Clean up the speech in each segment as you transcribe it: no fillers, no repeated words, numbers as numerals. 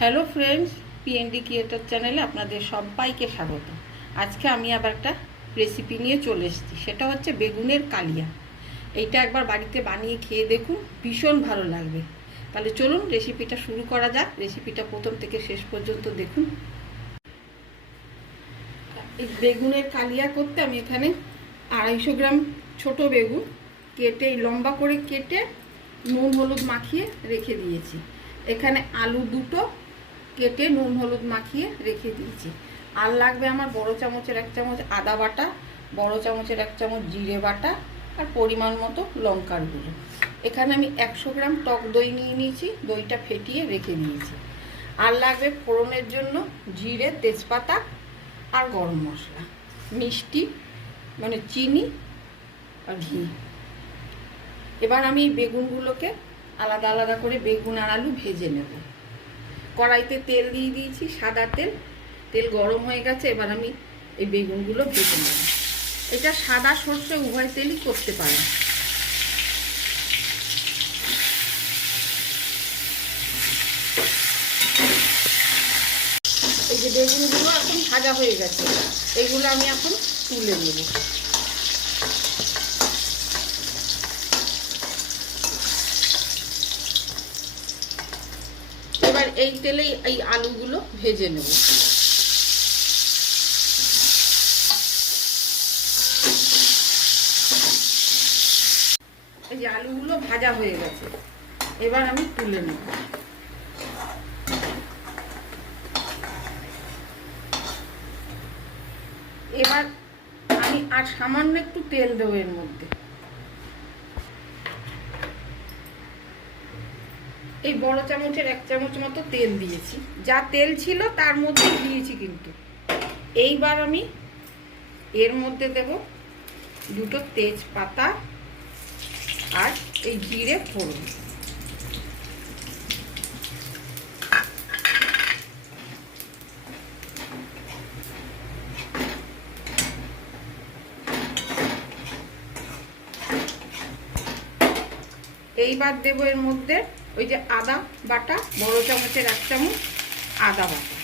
Hello friends, PND creator চ্যানেলে আপনাদের সবাইকে স্বাগত। আজকে আমি আবার একটা রেসিপি নিয়ে চলে এসেছি, সেটা হচ্ছে বেগুনের কালিয়া। এইটা একবার বাড়িতে বানিয়ে খেয়ে দেখুন, ভীষণ ভালো লাগবে। তাহলে চলুন রেসিপিটা শুরু করা যাক। রেসিপিটা প্রথম থেকে শেষ পর্যন্ত দেখুন। এই বেগুনের কালিয়া করতে আমি এখানে 250 গ্রাম ছোট বেগুন কেটে লম্বা করে কেটে নুন হলুদ মাখিয়ে রেখে দিয়েছি। এখানে আলু দুটো কেটে নুন হলুদ মাখিয়ে রেখে দিয়েছি। আর লাগবে আমার বড় চামচের 1 চামচ আদা বাটা, বড় চামচের 1 চামচ জিরে বাটা, আর পরিমাণ মতো লঙ্কার গুঁড়ো। এখানে আমি 100 গ্রাম টক দই নিয়ে নিয়েছি, দইটা ফেটিয়ে রেখে দিয়েছি। আর লাগবে ফোড়নের জন্য জিরে, তেজপাতা আর গরম মশলা, মিষ্টি মানে চিনি আর ঘি। এবার আমি বেগুনগুলোকে আলাদা আলাদা করে বেগুন আর আলু ভেজে নেব। কড়াইতে তেল দিয়ে দিয়েছি, সাদা তেল। তেল গরম হয়ে গেছে, এবার আমি এই বেগুনগুলো ভেজে নেব। এটা সাদা সর্ষে উভয় তেলই করতে পারেন। এই যে বেগুনগুলো এখন ভাজা হয়ে গেছে, এইগুলো আমি এখন তুলে নেব। এবার এই তেলেই এই আলুগুলো ভেজে নেব। এই যে আলুগুলো ভাজা হয়ে গেছে, এবার আমি তুলে নেব। এবার আমি আর সামান্য একটু তেল দেবো এর মধ্যে। এই বড় চামচের 1 চামচ মতো তেল দিয়েছি, যা তেল ছিল তার মধ্যে দিয়েছি কিন্তু। এইবার আমি এর মধ্যে দেব দুটো তেজপাতা আর এই জিরে ফোড়ন। এইবার দেব এর মধ্যে ওই যে আদা বাটা, বড় চামচের 1 চামচ আদা বাটা।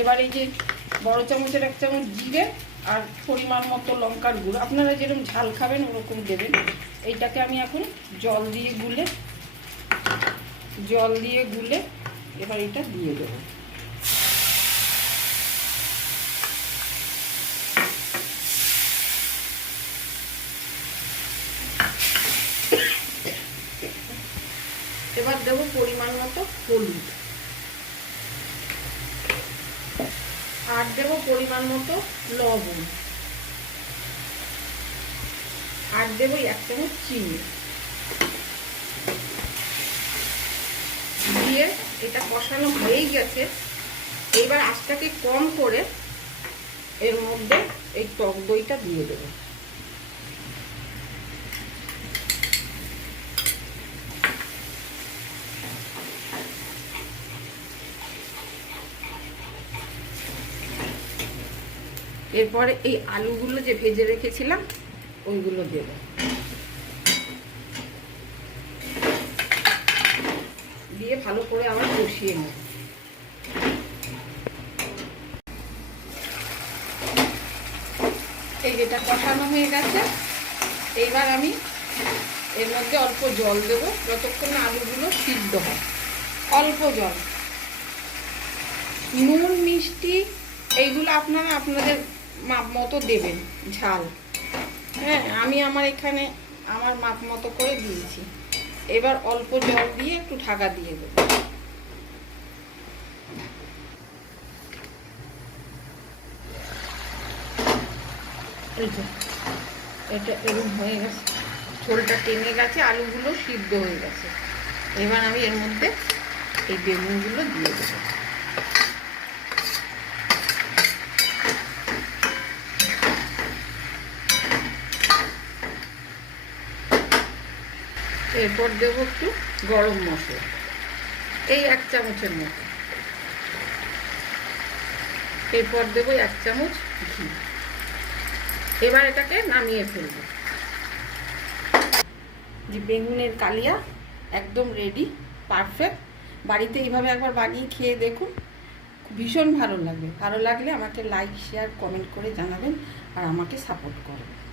এবার এই যে বড় চামচের 1 চামচ জিরে আর পরিমাণ মতো লঙ্কার গুঁড়ো, আপনারা যেরকম ঝাল খাবেন ওরকম দেবেন। এইটাকে আমি এখন জল দিয়ে গুলে এবার এটা দিয়ে দেবো। এবার দেবো পরিমাণ মতো হলুদ, আর দেবো পরিমাণ মতো লবণ, আর দেবো 1 চামচ চিনি দিয়ে এটা কষানো হয়েই গেছে। এইবার আঁচটাকে কম করে এর মধ্যে এই টক দইটা দিয়ে দেবো। এরপরে এই আলুগুলো যে ভেজে রেখেছিলাম ওইগুলো দেব। দিয়ে ভালো করে আবার কষিয়ে নেব। এই যেটা কষানো হয়ে গেছে, এইবার আমি এর মধ্যে অল্প জল দেব, যতক্ষণ না আলুগুলো সিদ্ধ হয়। অল্প জল, নুন মিষ্টি এইগুলো আপনারা আপনাদের মাপ মতো দেবেন, ঝাল। হ্যাঁ, আমি এখানে আমার মাপ মতো করে দিয়েছি। এবার অল্প জল দিয়ে একটু ঢাকা দিয়ে দেবো। এই যে এটা এরকম হয়ে গেছে, ঝোলটা টেনে গেছে, আলুগুলো সিদ্ধ হয়ে গেছে। এবার আমি এর মধ্যে এই বেগুনগুলো দিয়ে দেবো। এরপর দেবো একটু গরম মশলা, এই 1 চামচের মতো। এরপর দেবো 1 চামচ ঘি। এবার এটাকে নামিয়ে ফেলবো। যে বেগুনের কালিয়া একদম রেডি, পারফেক্ট। বাড়িতে এইভাবে একবার বানিয়ে খেয়ে দেখুন, ভীষণ ভালো লাগবে। ভালো লাগলে আমাকে লাইক, শেয়ার, কমেন্ট করে জানাবেন আর আমাকে সাপোর্ট করবেন।